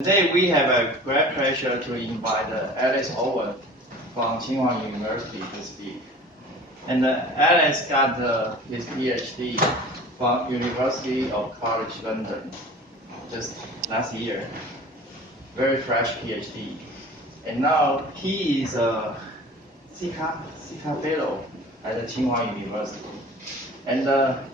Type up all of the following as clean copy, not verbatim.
Today we have a great pleasure to invite Ellis Owen from Tsinghua University to speak. And Ellis got his PhD from University of College London just last year. Very fresh PhD. And now he is a SICA fellow at the Tsinghua University. And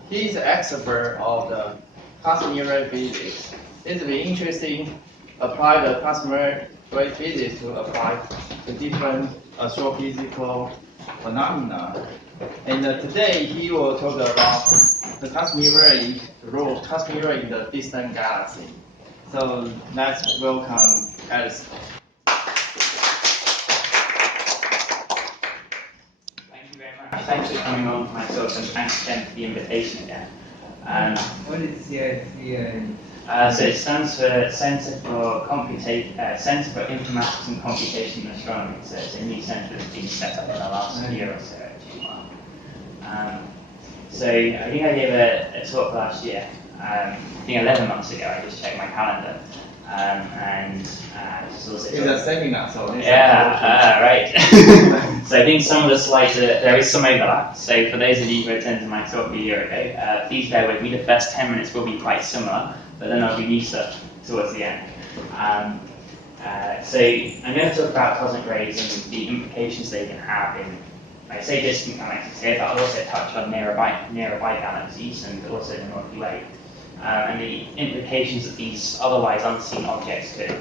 he is an expert of the cosmic ray physics. It's very interesting. Apply the cosmic ray physics to apply the different astrophysical phenomena. And today he will talk about the cosmic ray, the role of cosmic ray in the distant galaxy. So let's welcome Ellis. Thank you very much. Thanks for coming on, myself, and thanks again for the invitation again. What is CICA? So it stands for Centre for Informatics and Computation in Astronomy. So it's a new centre that's been set up in the last year or so, actually. So I think I gave a talk last year. I think 11 months ago. I just checked my calendar. Just also It's a seminar, so right. So I think some of the slides, there is some overlap. So for those of you who attended my talk a year ago, please bear with me. The first 10 minutes will be quite similar, but then there'll be new stuff towards the end. So I'm going to talk about cosmic rays and the implications they can have in, I say distant galaxies here, but I'll also touch on nearby galaxies and also the Milky Way. And the implications that these otherwise unseen objects could,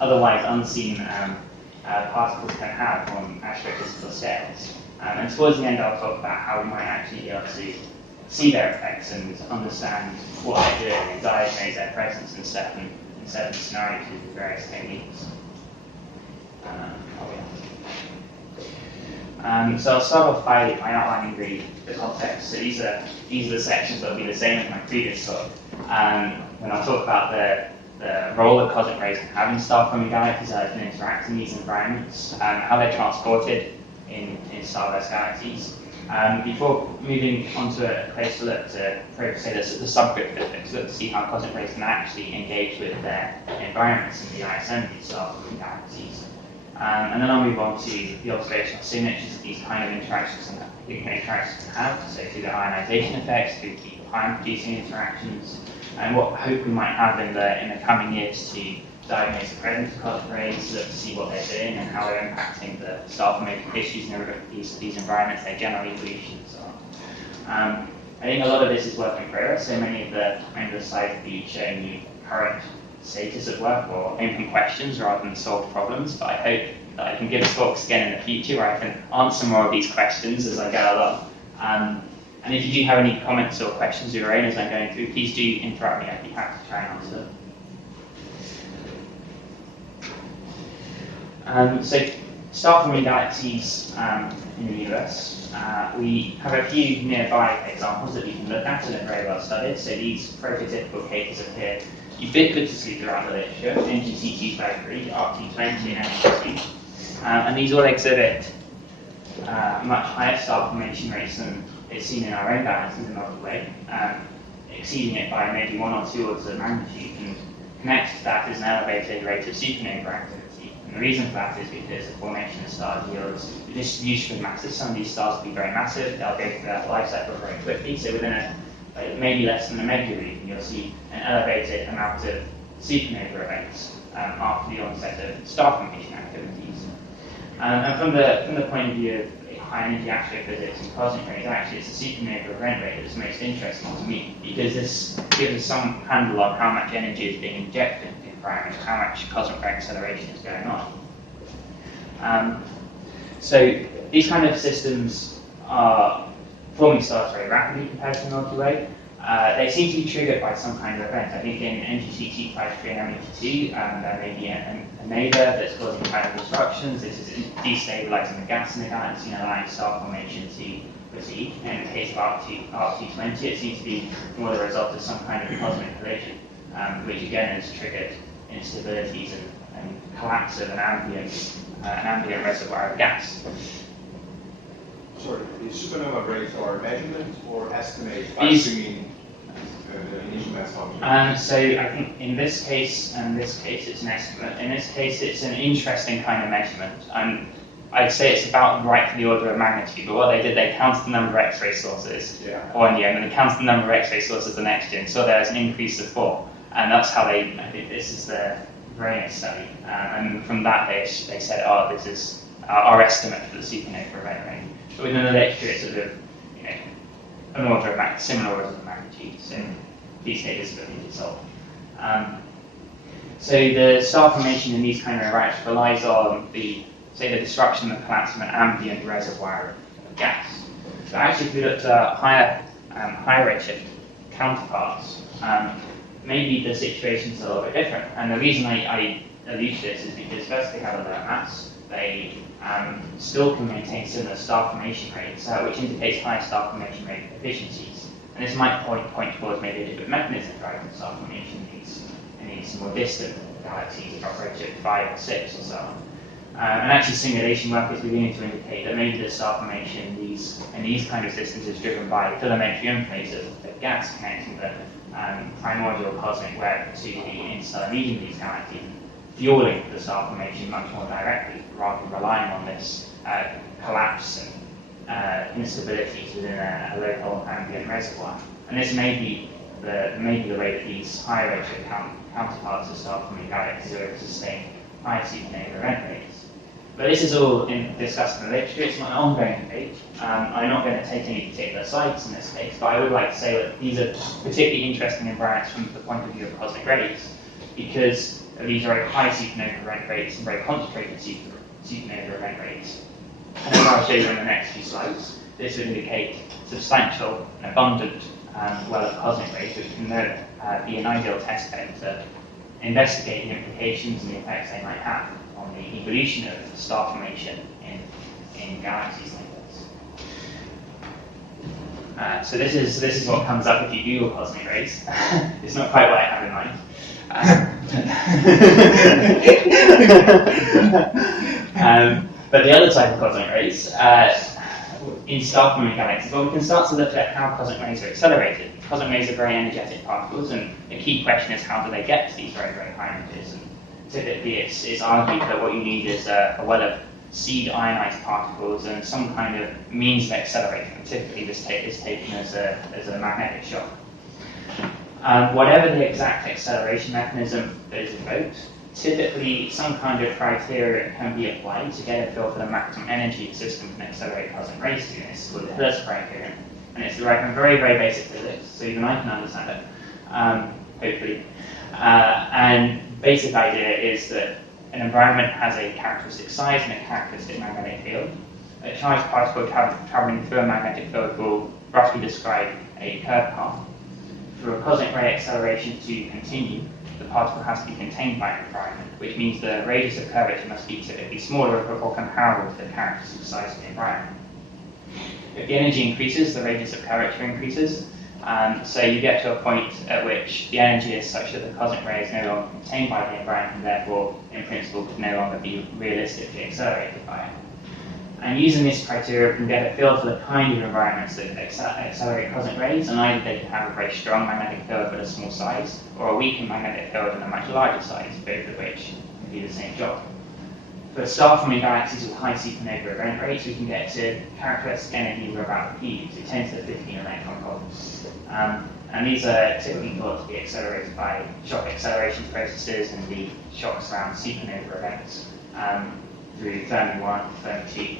otherwise unseen particles can have on astrophysical scales. And towards the end, I'll talk about how we might actually be able to see their effects and understand what they're doing and diagnose their presence in certain scenarios with various techniques. So I'll start off by outlining the context. So these are the sections that will be the same as my previous talk. When I'll talk about the role that cosmic rays can have in star-forming galaxies, how they can interact in these environments, how they're transported in starburst galaxies. Before moving on to a closer look to say the subgroup physics, look to see how cosmic rays can actually engage with their environments in the ISM, these star-forming galaxies. And then I'll move on to the observational signatures of these kind of interactions can have, so through the ionization effects, through the ion-producing interactions, and what hope we might have in the coming years to diagnose the presence of cosmic rays, look to see what they're doing and how they're impacting the star-formation issues in these environments, their general evolution, and so on. I think a lot of this is work in progress, so many of the slides will be showing you current status of work or open questions rather than solved problems, but I hope that I can give talks again in the future where I can answer more of these questions as I go along. And if you do have any comments or questions of your own as I'm going through, please do interrupt me. I'd be happy to try and answer them. So star-forming galaxies in the universe, we have a few nearby examples that we can look at and are very well studied. So these prototypical cases appear ubiquitously throughout the literature, NTHU 53, RT20 and NTHU. And these all exhibit much higher star formation rates than is seen in our own galaxy, the Milky Way, exceeding it by maybe 1 or 2 orders of magnitude. And connected to that is an elevated rate of supernova activity. And the reason for that is because the formation of stars yields the distribution of masses. Some of these stars will be very massive, they'll go through their life cycle very quickly. So within maybe less than a megajoule even, you'll see an elevated amount of supernova events after the onset of star formation activities. And from the point of view of high energy astrophysics and cosmic rays, actually it's the supernova event rate that's most interesting to me, because this gives us some handle on how much energy is being injected into the environment, how much cosmic ray acceleration is going on. So these kind of systems are forming stars very rapidly compared to the Milky Way. They seem to be triggered by some kind of event. I think in NGC 53 and NTHU, there may be a neighbour that's causing kind of disruptions. This is destabilizing the gas in the galaxy and allowing star formation to proceed. In the case of RT20, it seems to be more the result of some kind of cosmic collision, which again has triggered instabilities and collapse of an ambient reservoir of gas. Sorry, the supernova rates are measurements or estimates by These- assuming the initial mass formula? So I think in this case and this case it's an estimate. In this case it's an interesting kind of measurement. I'd say it's about right for the order of magnitude, but what they did, they counted the number of X-ray sources one year, and then they counted the number of X-ray sources the next year, and so there's an increase of 4. And that's how I think this is the therein study. And from that they said, oh, this is our estimate for the supernova event range. But within the literature it's sort of, an order of similar orders of magnitude, so these stages are going to be solved. So the star formation in these kind of environments relies on the disruption and collapse of an ambient reservoir of gas. So actually, if we looked at higher redshift counterparts, maybe the situation's a little bit different. And the reason I allude to this is because first they have a low mass, they still can maintain similar star formation rates, which indicates high star formation rate efficiencies. And this might point towards maybe a different mechanism driving star formation in these more distant galaxies, of redshift 5 or 6 or so on. And actually simulation work is beginning to indicate that maybe the star formation in these kind of systems is driven by filamentary inflates of gas connecting the primordial cosmic web to the interstellar medium of these galaxies, fueling the star formation much more directly, rather than relying on this collapse and instabilities within a local ambient reservoir. And this may be the way that these higher redshift counterparts of star forming galaxies are able to sustain high supernova event rates. But this is all discussed in the literature. It's not an ongoing debate. I'm not going to take any particular sides in this case, but I would like to say that these are particularly interesting environments from the point of view of cosmic rays, because these are very high supernova event rates and very concentrated supernova event rates. And as I'll show you in the next few slides, this would indicate substantial and abundant well of cosmic rays, which can be an ideal test bed to investigate the implications and the effects they might have on the evolution of star formation in galaxies like this. So this is what comes up if you Google cosmic rays. It's not quite what I have in mind. But the other type of cosmic rays, in star forming galaxies, well, we can start to look at how cosmic rays are accelerated. Cosmic rays are very energetic particles, and the key question is how do they get to these very, very high energies? And typically it's argued that what you need is a well of seed ionized particles and some kind of means of accelerating them. Typically this is taken as a magnetic shock. Whatever the exact acceleration mechanism that is invoked, typically some kind of criteria can be applied to get a feel for the maximum energy a system can accelerate cosmic rays to. This is called the Ellis criterion, and it's derived from very, very basic physics, so even I can understand it, hopefully. And basic idea is that an environment has a characteristic size and a characteristic magnetic field. A charged particle traveling through a magnetic field will roughly describe a curved path. For a cosmic ray acceleration to continue, the particle has to be contained by an environment, which means the radius of curvature must be typically smaller or comparable to the characteristic size of the environment. If the energy increases, the radius of curvature increases. So you get to a point at which the energy is such that the cosmic ray is no longer contained by the environment and therefore, in principle, could no longer be realistically accelerated by it. And using this criteria, we can get a feel for the kind of environments that accelerate cosmic rays, and either they can have a very strong magnetic field but a small size, or a weakened magnetic field and a much larger size, both of which can do the same job. For star-forming galaxies with high supernova event rates, we can get to characteristic energies of about p, so 10 to the 15 electron volts. And these are typically thought to be accelerated by shock acceleration processes and the shocks around supernova events through Fermi 1, Fermi 2,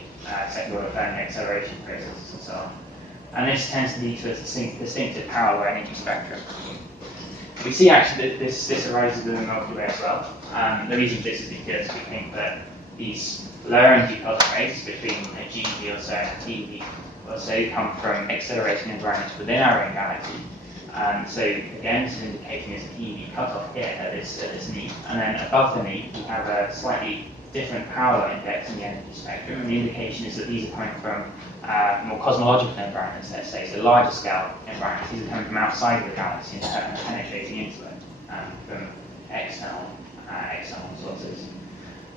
second order Fermi acceleration processes and so on. And this tends to lead to a distinctive parallel energy spectrum. We see actually that this arises within the Milky Way as well. The reason for this is because we think that these lower energy cosmic rays between a GeV or so and a TeV or so come from acceleration environments within our own galaxy. So again, this is indicating there's a TeV cutoff here at this knee, and then above the knee we have a slightly different parallel index in the energy spectrum, and the indication is that these are coming from more cosmological environments, let's say, so larger scale environments. These are coming from outside of the galaxy and penetrating into it from external sources.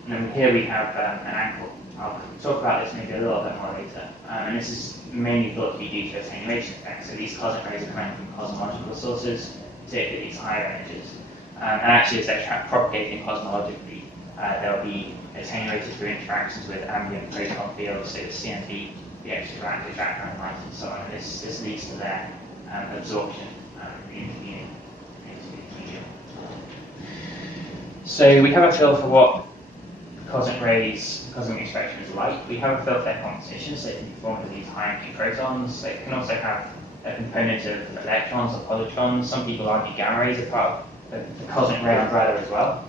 And then here we have an ankle I'll talk about this maybe a little bit more later. And this is mainly thought to be due to attenuation effects. So these cosmic rays are coming from cosmological sources, particularly these higher energies. And actually, as they're propagating cosmologically, they'll be attenuated through interactions with ambient proton fields, so the CMB, the extragalactic background light, and so on. And this leads to their absorption into the medium. So we have a feel for what cosmic rays, cosmic spectrum is like. We have a feel for their composition, so they can be formed of these high energy protons. They can also have a component of electrons or positrons. Some people argue gamma rays are part of the cosmic ray umbrella as well.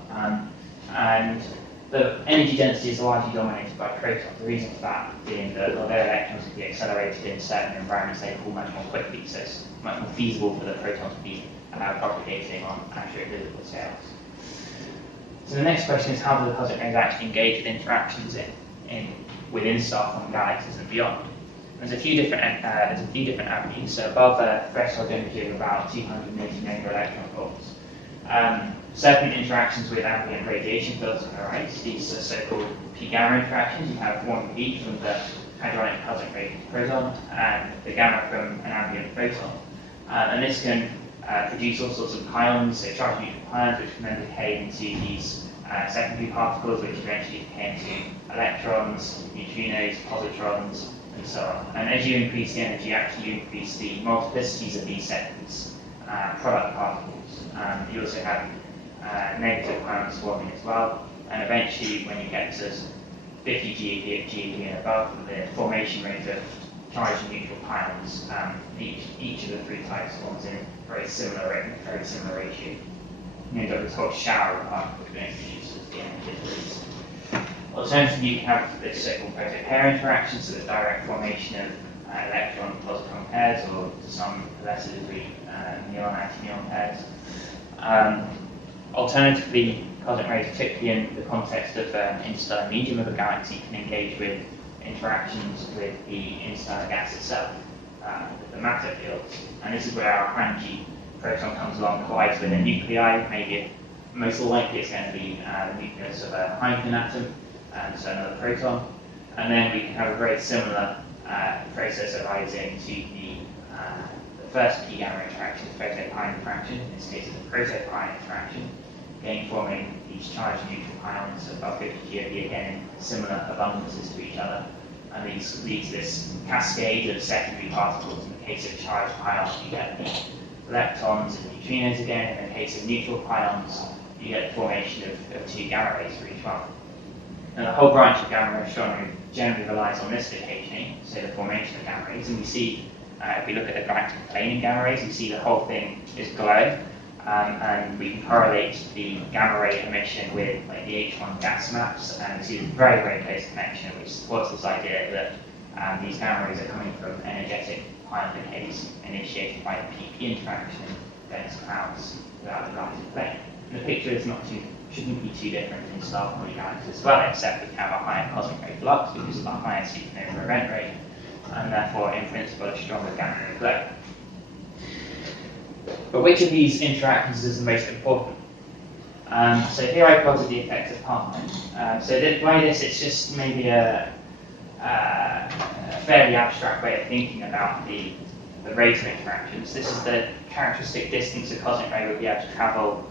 And the energy density is largely dominated by protons. The reason for that being that although electrons can be accelerated in certain environments, they cool much more quickly, so it's much more feasible for the protons to be propagating on accurate visible scales. So the next question is, how do the cosmic rays actually engage with interactions within star-forming galaxies and beyond? There's a few different avenues. So above a threshold energy of about 280 electron volts, certain interactions with ambient radiation fields can arise. These are so-called P-gamma interactions. You have one with each from the hadronic cosmic ray proton and the gamma from an ambient photon. And this can produce all sorts of pions, so charged neutral pions, which can then decay into these secondary particles, which eventually decay into electrons, neutrinos, positrons, and so on. And as you increase the energy, actually you increase the multiplicities of these seconds product particles. You also have negative pions forming as well, and eventually when you get to 50 GeV and above, the formation rate of charged and neutral pions, each of the three types forms in very similar ratio. You end up with this whole shower of particles being produced as the energy is released. Alternatively, you can have this so-called proto-pair interaction, so the direct formation of electron-positron pairs, or to some lesser degree, neon-antineon pairs. Alternatively, cosmic rays, particularly in the context of an interstellar medium of a galaxy, can engage with interactions with the interstellar gas itself, the matter fields. And this is where our high-energy proton comes along, collides with a nuclei. Maybe most likely it's going to be the nucleus of a hydrogen atom, so another proton. And then we can have a very similar process arising to the first P-gamma interaction, the proto-pi interaction. In this case, it's a proto-pi interaction, again forming these charged neutral pions above 50 GeV, again in similar abundances to each other. And these lead to this cascade of secondary particles. In the case of charged pions, you get the electrons and neutrinos again. In the case of neutral pions, you get the formation of two gamma rays for each one. And the whole branch of gamma ray astronomy generally relies on this decay chain, so the formation of gamma rays. And we see, if we look at the galactic plane in gamma rays, we see the whole thing is glowing. And we can correlate the gamma ray emission with like the H1 gas maps, and we see a very, very close connection, which supports this idea that these gamma rays are coming from energetic pion decays initiated by the PP interaction in dense clouds without the galactic plane. And the picture is shouldn't be too different in star-forming galaxies as well, except we have a higher cosmic ray flux because of the higher supernova event rate, and therefore, in principle, a stronger gamma ray glow. But which of these interactions is the most important? So here I plotted the effect of path length. By this, it's just maybe a fairly abstract way of thinking about the rate of interactions. This is the characteristic distance a cosmic ray would be able to travel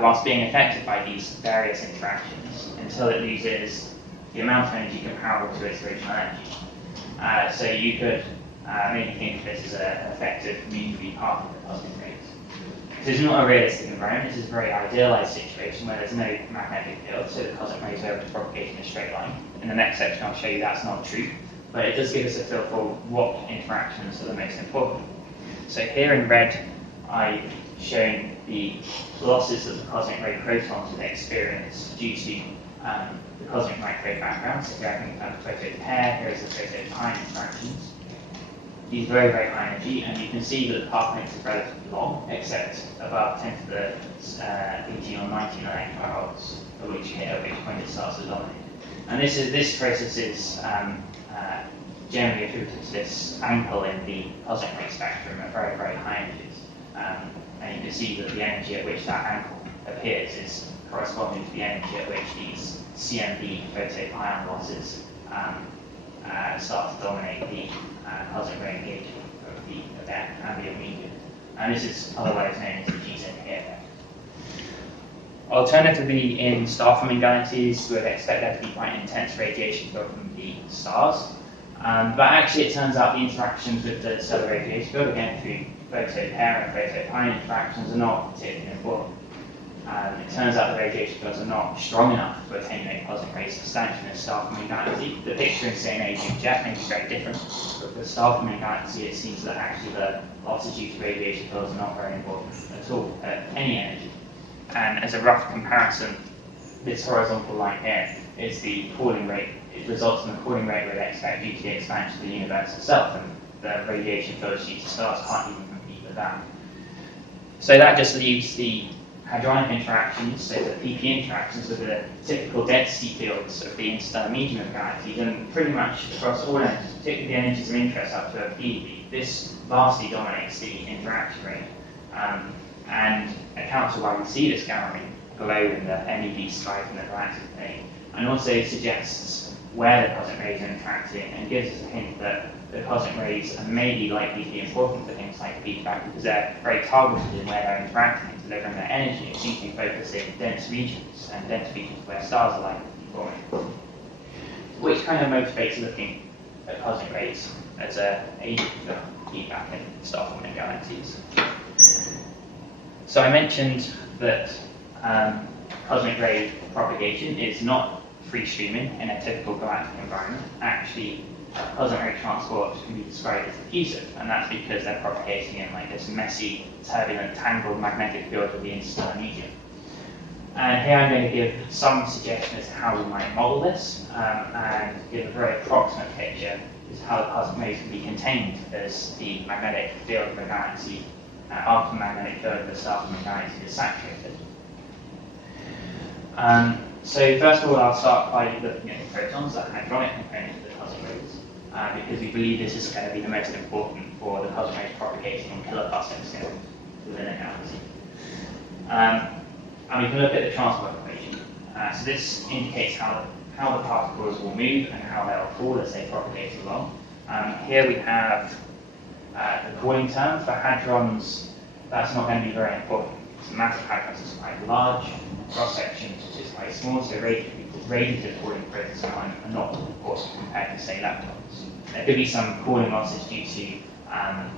whilst being affected by these various interactions until it loses the amount of energy comparable to its original energy. So you could maybe think of this as an effective mean-free path of the cosmic rays. This is not a realistic environment. This is a very idealized situation where there's no magnetic field, so the cosmic rays are able to propagate in a straight line. In the next section, I'll show you that's not true, but it does give us a feel for what interactions are the most important. So here in red, I've shown the losses that the cosmic ray protons would experience due to the cosmic microwave background. So here I think about the proto-pair, here is the proto-pi interactions. These very, very high energy, and you can see that the path length is relatively long, except above 10 to the 18 or 19 electron volts, at which point it starts to dominate. And this process is generally attributed to this angle in the cosmic ray spectrum at very, very high energies. And you can see that the energy at which that angle appears is corresponding to the energy at which these CMB photopion losses start to dominate the cosmic ray engagement of the ambient medium. And this is otherwise known as diffusion coefficient. Alternatively, in star-forming galaxies, we would expect there to be quite intense radiation field from the stars. But actually, it turns out the interactions with the stellar radiation field, again through photo-pair and photo-pi interactions, are not particularly important. It turns out the radiation fields are not strong enough to attenuate cosmic rays substantially in a star-forming galaxy. The picture in, say, an aging jet may be very different, but for a star-forming galaxy, it seems that actually the losses due to radiation fields are not very important at all at any energy. And as a rough comparison, this horizontal line here is the cooling rate. It results in the cooling rate we would expect due to the expansion of the universe itself, and the radiation fields due to stars can't even compete with that. So that just leaves the hadronic interactions, so the PP interactions, with the typical density fields of the interstellar medium of galaxies, and pretty much across all energies, particularly the energies of interest up to a PeV, this vastly dominates the interaction rate. And accounts for why we see this gamma ring glow in the MEV stripe in the galactic plane, and also suggests where the cosmic rays are interacting, and gives us a hint that the cosmic rays are maybe likely to be important for things like feedback, because they're very targeted in where they're interacting and delivering their energy. It seems to be focusing dense regions, and dense regions where stars are likely to be forming, which kind of motivates looking at cosmic rays as an agent for feedback in star-forming galaxies. So I mentioned that cosmic ray propagation is not free streaming in a typical galactic environment. Actually, cosmic ray transport can be described as diffusive, and that's because they're propagating in like this messy, turbulent, tangled magnetic field of the interstellar medium. And here I'm going to give some suggestion as to how we might model this, and give a very approximate picture as how the cosmic rays can be contained as the magnetic field of a galaxy after the magnetic field of the star-forming galaxy is saturated. So first of all, I'll start by looking at the protons, the hadronic component of the cosmic rays, because we believe this is going to be the most important for the cosmic rays propagating on kilopascal scale within a galaxy. And we can look at the transport equation. So this indicates how the particles will move and how they'll fall as they propagate along. Here we have the Pauling term. For hadrons, that's not going to be very important. The mass of hadrons is quite large, cross-section is quite small, so radius of Pauling protons are not important compared to, say, leptons. There could be some Pauling losses due to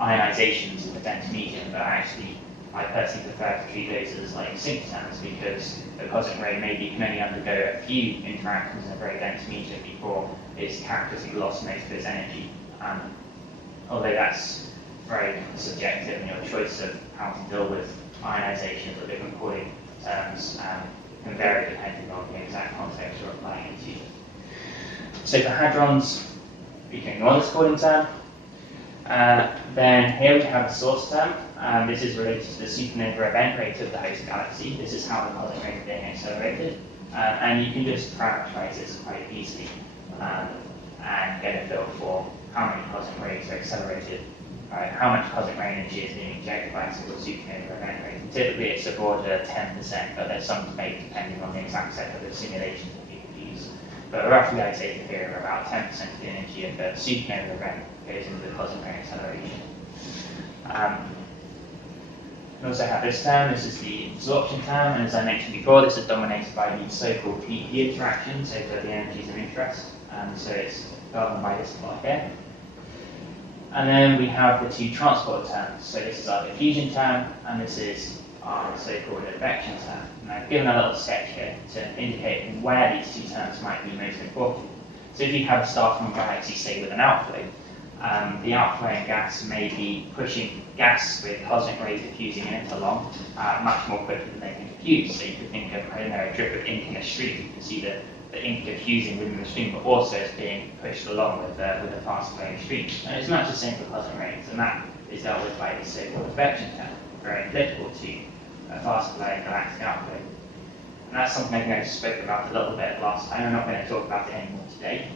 ionizations in the dense medium, but actually I personally prefer to treat those as like synchrons, because the cosmic ray maybe can only undergo a few interactions in a very dense medium before it's characteristically lost most of its energy. Although that's very subjective, and your choice of how to deal with ionization for different Pauling terms can vary depending on the exact context you're applying it to. So for hadrons, we can ignore this Pauling term. Then here we have the source term. This is related to the supernova event rate of the host galaxy. This is how the cosmic ray is being accelerated. And you can just parameterize this quite easily and get a feel for how many cosmic rays are accelerated, how much cosmic ray energy is being injected by a single supernova event rate. And typically it's of order 10%, but there's some debate depending on the exact set of simulations that people use. But roughly I'd say here about 10% of the energy of the supernova event goes into the cosmic ray acceleration. We also have this term. This is the absorption term, and as I mentioned before, this is dominated by the so-called PP interaction, so for the energies of interest. So it's governed by this plot here. And then we have the two transport terms. So this is our diffusion term, and this is our so-called advection term. And I've given a little sketch here to indicate where these two terms might be most important. So if you have a star from a galaxy, say, with an outflow, the outflowing gas may be pushing gas with cosmic rays diffusing in it along much more quickly than they can diffuse. So you could think of, I don't know, a drip of ink in a stream. You can see the ink diffusing within the stream, but also it's being pushed along with a fast-flowing stream. And it's much the same for cosmic rays, and that is dealt with by this so-called advection term, very applicable to a fast-flowing galactic outflow. And that's something I think I spoke about a little bit last time. I'm not going to talk about it anymore today.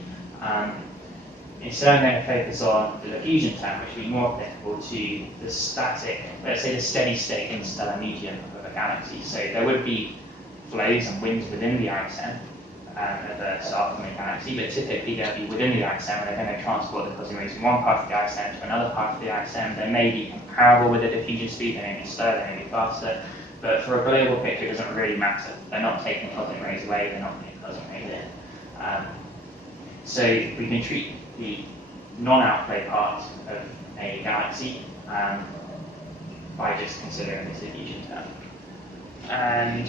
Instead, I'm going to focus on the diffusion term, which will be more applicable to the static, let's say the steady state interstellar medium of a galaxy. So there would be flows and winds within the ISM, of a star-forming galaxy, but typically they'll be within the ISM and they're going to transport the cosmic rays from one part of the ISM to another part of the ISM. They may be comparable with the diffusion speed, they may be slower, they may be faster, but for a global picture it doesn't really matter. They're not taking cosmic rays away, they're not taking cosmic rays in. So we can treat the non-outflow part of a galaxy by just considering this diffusion term. And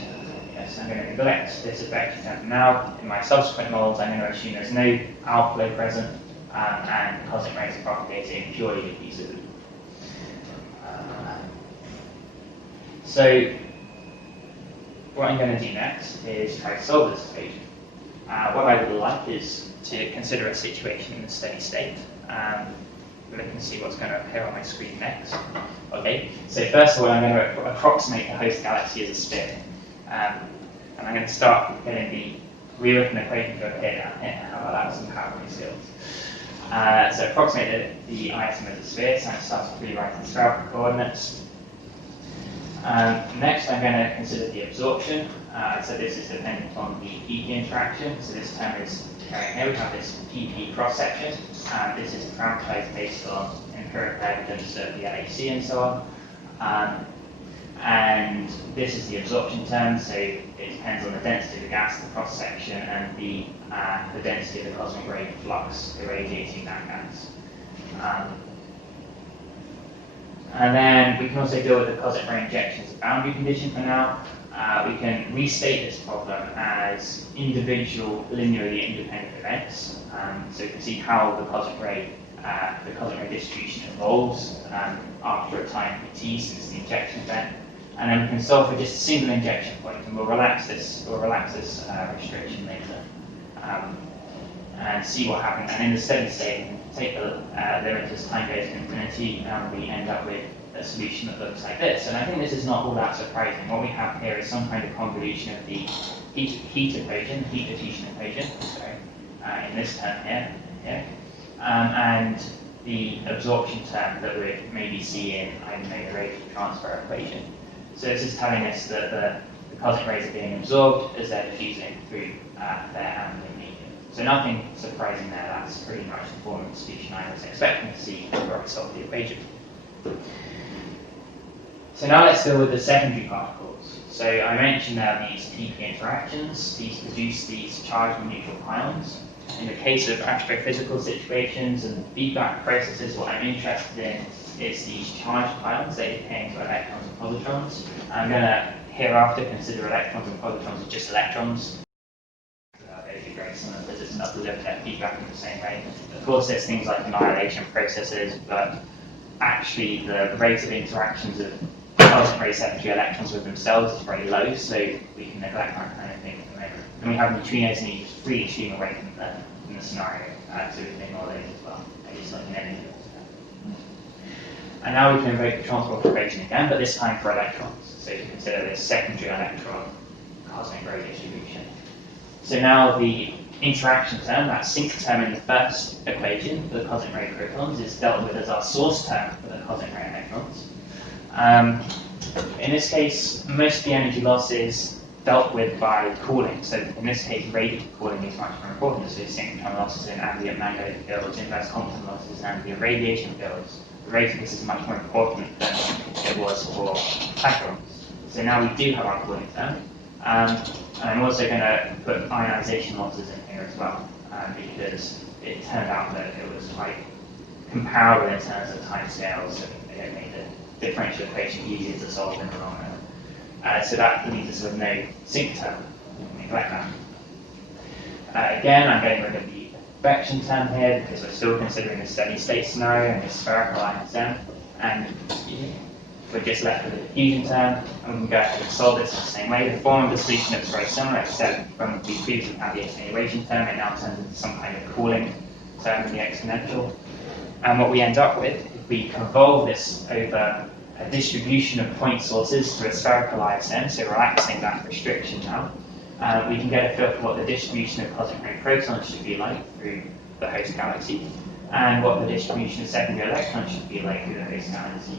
yes, I'm going to neglect this effect term now. In my subsequent models, I'm going to assume there's no outflow present and cosmic rays are propagating purely diffusively. So what I'm going to do next is try to solve this equation. What I would like is to consider a situation in the steady state. We can see what's going to appear on my screen next. Okay, so first of all, I'm going to approximate the host galaxy as a sphere. And I'm going to start getting the rewritten equation to appear down here. How about that? Some PowerPoint skills. So approximate the ISM as a sphere, so I'm starting to rewrite the spherical coordinates. Next, I'm going to consider the absorption. So this is dependent on the PP interaction. So this term is here we have this PP cross-section. This is parameterized based on empirical evidence of the LHC and so on. And this is the absorption term, so it depends on the density of the gas, the cross-section, and the density of the cosmic ray flux irradiating that gas. And then we can also deal with the cosmic ray injection as a boundary condition for now. We can restate this problem as individual linearly independent events. So you can see how the cosmic ray distribution evolves after a time t since the injection event. And then we can solve for just a single injection point, and we'll relax this restriction later and see what happens. And in the steady state, we can take the limit as time goes to infinity, and we end up with a solution that looks like this. And I think this is not all that surprising. What we have here is some kind of convolution of the heat equation, the heat diffusion equation, in this term here, and the absorption term that we maybe see in, I don't know, the radiation transfer equation. So this is telling us that the cosmic rays are being absorbed as they're diffusing through their ambient medium. So nothing surprising there. That's pretty much the form of the solution I was expecting to see before I solved the equation. So now let's deal with the secondary particles. So I mentioned there these PP interactions. These produce these charged and neutral pions. In the case of astrophysical situations and feedback processes, what I'm interested in is these charged pions. They decay into electrons and positrons. I'm going to hereafter consider electrons and positrons as just electrons. They do very similar physics and others look at feedback in the same way. Of course, there's things like annihilation processes, but actually the rate of interactions of cosmic ray secondary electrons with themselves is very low, so we can neglect that kind of thing at the moment. And we have neutrinos, and you just freely stream away from the scenario, so we can ignore those as well. It's like an energy. And now we can invoke the transport propagation again, but this time for electrons. So you can consider this secondary electron cosmic ray distribution. So now the interaction term, that sync term in the first equation for the cosmic ray protons, is dealt with as our source term for the cosmic ray electrons. In this case, most of the energy loss is dealt with by cooling. So in this case, radiative cooling is much more important. So synchrotron losses in ambient magnetic fields, inverse Compton losses in ambient radiation fields. The rate of this is much more important than it was for hadrons. So now we do have our cooling term. And I'm also going to put ionization losses in here as well, because it turned out that it was quite comparable in terms of time scales, and it made the differential equation easier to solve in the long run. So that leaves us with no sync term. Neglect that. Again, I'm getting rid of the convection term here because we're still considering a steady state scenario and a spherical ISM, and we're just left with a diffusion term, and we can go ahead and solve this in the same way. The form of the solution looks very similar, except when we previously had the attenuation term, it now turns into some kind of cooling term in the exponential. And what we end up with, if we convolve this over a distribution of point sources through a spherical ISM, so relaxing that restriction now, we can get a feel for what the distribution of cosmic ray protons should be like through the host galaxy, and what the distribution of secondary electrons should be like through the host galaxy.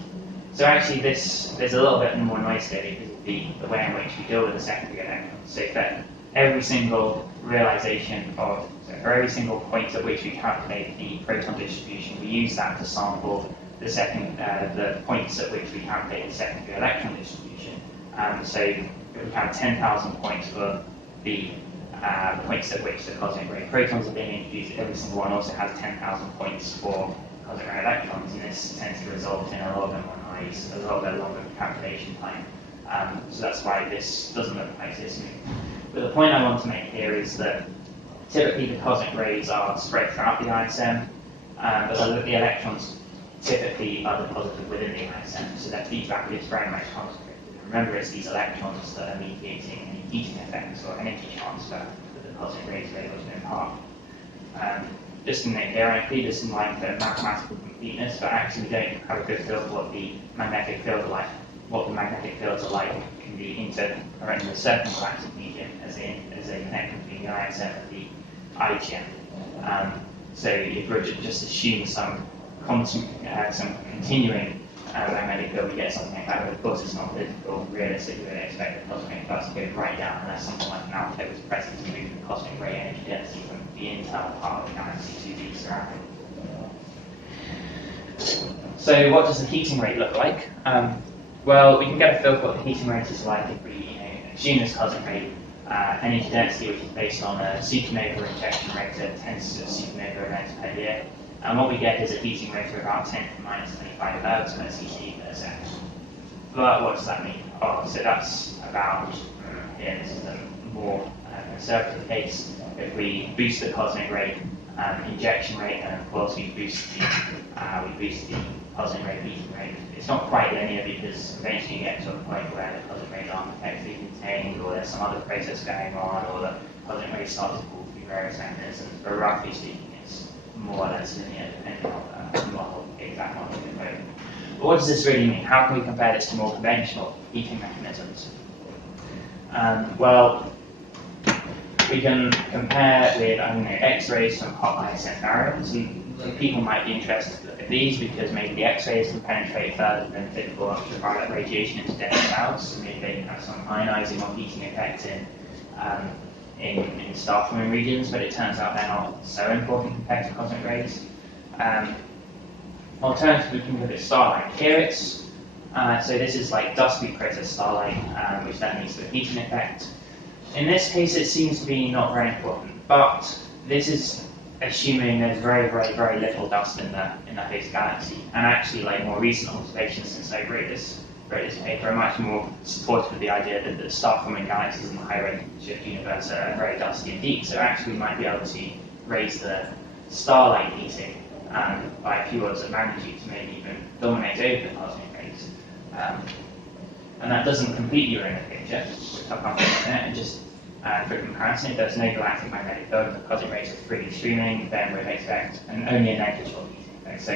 So actually there's a little bit more noise here because of the way in which we deal with the secondary electrons. So for every single realization of, so for every single point at which we calculate the proton distribution, we use that to sample the points at which we calculate the secondary electron distribution. So if we have 10,000 points for the points at which the cosmic ray protons are being introduced, every single one also has 10,000 points for cosmic ray electrons, and this tends to result in a lot of noise, a lot of longer calculation time. So that's why this doesn't look like this. But the point I want to make here is that typically the cosmic rays are spread throughout the ISM, but the electrons typically are deposited within the ISM, so their feedback is very much concentrated. Remember, it's these electrons that are mediating any heating effects or energy transfer that the cosmic rays are able to impart. Just to note here, I include this in line for mathematical completeness, but actually we don't have a good feel for what the magnetic fields are like. What the magnetic fields are like in the circumgalactic medium, as they connect between the ISM and the IGM. So if we just assume some continuing magnetic field, we get something like that. But of course, it's not physical. Realistically, we don't expect the cosmic flux to go right down unless something like an outfit was present to move the cosmic ray energy density from the internal part of the galaxy to the surrounding. So, what does the heating rate look like? Well, we can get a feel for what the heating rate is like if we assume this cosmic ray energy density, which is based on a supernova injection rate of 10 supernova events per year. And what we get is a heating rate of about 10 to the minus 25 ergs per cc per second. But what does that mean? Oh, so that's about, here, this is a more conservative case. If we boost the cosmic ray injection rate, and of course we boost the cosmic ray heating rate. It's not quite linear because eventually you get to a point where the cosmic rays aren't effectively contained, or there's some other process going on, or the cosmic rays start to pull through various mechanisms. But roughly speaking, it's more or less linear, depending on the model, the exact model of the code. But what does this really mean? How can we compare this to more conventional heating mechanisms? Well, we can compare with, X-rays from hot ISM baryons, and people might be interested to look at these because maybe the X-rays can penetrate further than typical ultraviolet radiation into dense clouds, so maybe they can have some ionizing or heating effect in star-forming regions, but it turns out they're not so important compared to cosmic rays. Alternatively, we can look at starlight. Here it's, so this is like dusty process starlight, which then leads to a heating effect. In this case, it seems to be not very important, but this is assuming there's very, very, very little dust in the host galaxy. And actually, like more recent observations since I wrote this paper are much more supportive of the idea that the star-forming galaxies in the high redshift universe are very dusty indeed. So actually, we might be able to raise the starlight heating by a few orders of magnitude to maybe even dominate over the cosmic rays. And that doesn't completely ruin the picture, which I'll come to in a minute. And just for comparison, if there's no galactic magnetic field and the cosmic rays are freely streaming, then we'd expect only a negligible heating effect. So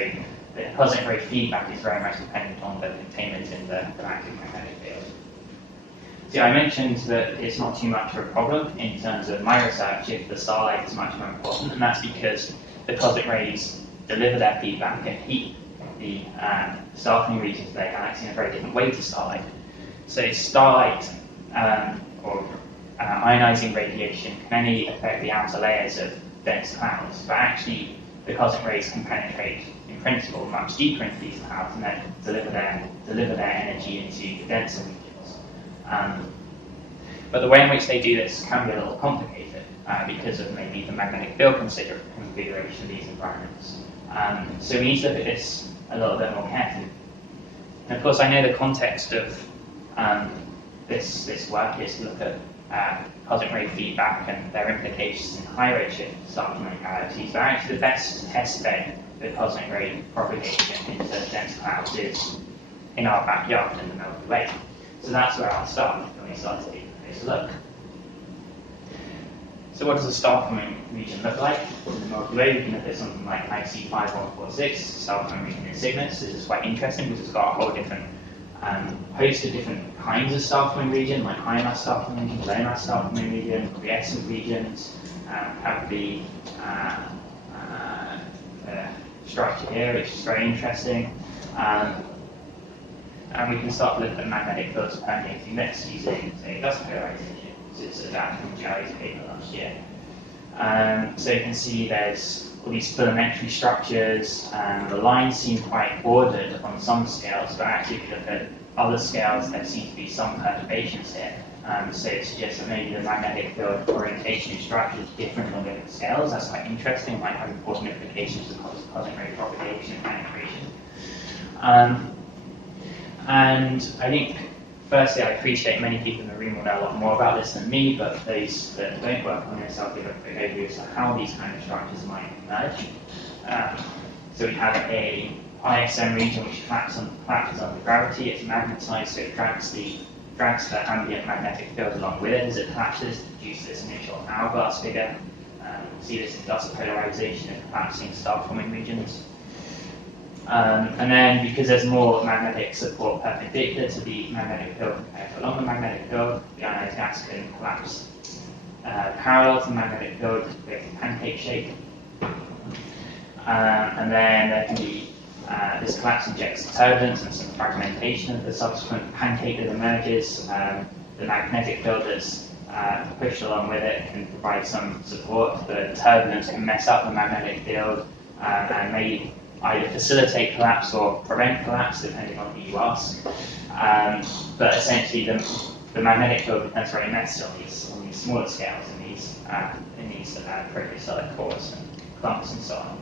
the cosmic ray feedback is very much dependent on the containment in the galactic magnetic field. So I mentioned that it's not too much of a problem in terms of my research if the starlight is much more important, and that's because the cosmic rays deliver their feedback and heat the star-forming regions of their galaxy in a very different way to starlight. So starlight or ionizing radiation can only affect the outer layers of dense clouds, but actually the cosmic rays can penetrate in principle much deeper into these clouds and then deliver their energy into the denser regions. But the way in which they do this can be a little complicated because of maybe the magnetic field configuration of these environments. So we need to look at this a little bit more carefully. And of course, I know the context of this work is to look at cosmic ray feedback and their implications in high redshift star-forming galaxies. But actually, the best test bed for cosmic ray propagation into dense clouds is in our backyard in the Milky Way. So that's where I'll start when we start to take a closer look. So what does a star-forming region look like? In the Milky Way, we can look at something like IC 5146, star-forming region in Cygnus. This is quite interesting because it's got a whole different host of different kinds of star-forming region, like high-mass star-forming region, low-mass star-forming region, quiescent regions, have the structure here, which is very interesting. And we can start to look at magnetic fields permeating this using, say, dust polarization. So It's adapted from Jerry's paper last year. So you can see there's all these filamentary structures, and the lines seem quite ordered on some scales, but actually if you look at other scales, there seem to be some perturbations here. So it suggests that maybe the magnetic field orientation and structure is different on different scales. That's quite interesting, might have important implications for cosmic ray propagation and accretion. And I think, firstly, I appreciate many people in the room will know a lot more about this than me, but those that don't work on this, I'll give a quick overview as to how these kind of structures might emerge. So we have a ISM region which collapses under gravity. It's magnetized, so it drags the ambient magnetic field along with it as it collapses to produce this initial hourglass figure. See this in dust polarization of collapsing star-forming regions. And then, because there's more magnetic support perpendicular to the magnetic field compared to along the magnetic field, the ionized gas can collapse parallel to the magnetic field to create a pancake shape. And then there can be this collapse injects turbulence and some fragmentation of the subsequent pancake that emerges. The magnetic field that's pushed along with it can provide some support. The turbulence can mess up the magnetic field and may either facilitate collapse or prevent collapse, depending on who you ask. But essentially, the magnetic field becomes very messy on these smaller scales in these protostellar cores and clumps and so on.